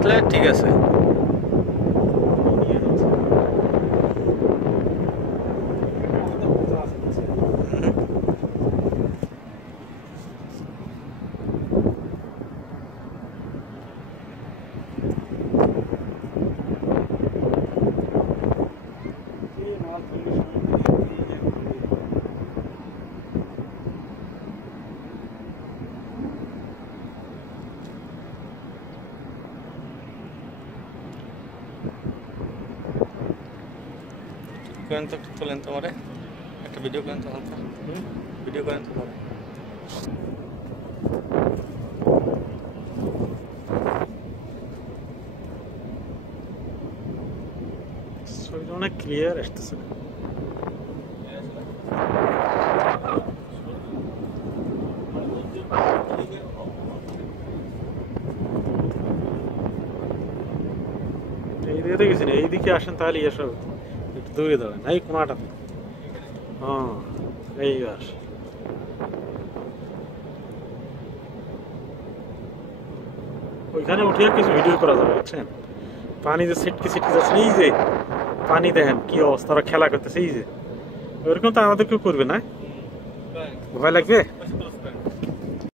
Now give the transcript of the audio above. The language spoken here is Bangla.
আসলে ঠিক আছে। করেন তো, একটু তোলেন তোমারে, একটা ভিডিও করেন তো, হালকা ভিডিও করেন তো। ছবিটা অনেক ক্লিয়ার আসতেছে। এইদিকে দেখেছি না, এইদিকে আসেন তাহলে এসব একটু দূরে দাঁড়ান, এই কোনাটাতে। হ্যাঁ এইবার ওইখানে উঠে কিছু ভিডিও করা যাবে, বুঝছেন? পানি যে ছিটকে ছিটকে যাচ্ছে, এই যে পানি দেখেন কি অবস্থা, ওরা খেলা করতেছে, এই যে ওরকম তো আমাদের কেউ করবে না, ভয় লাগবে।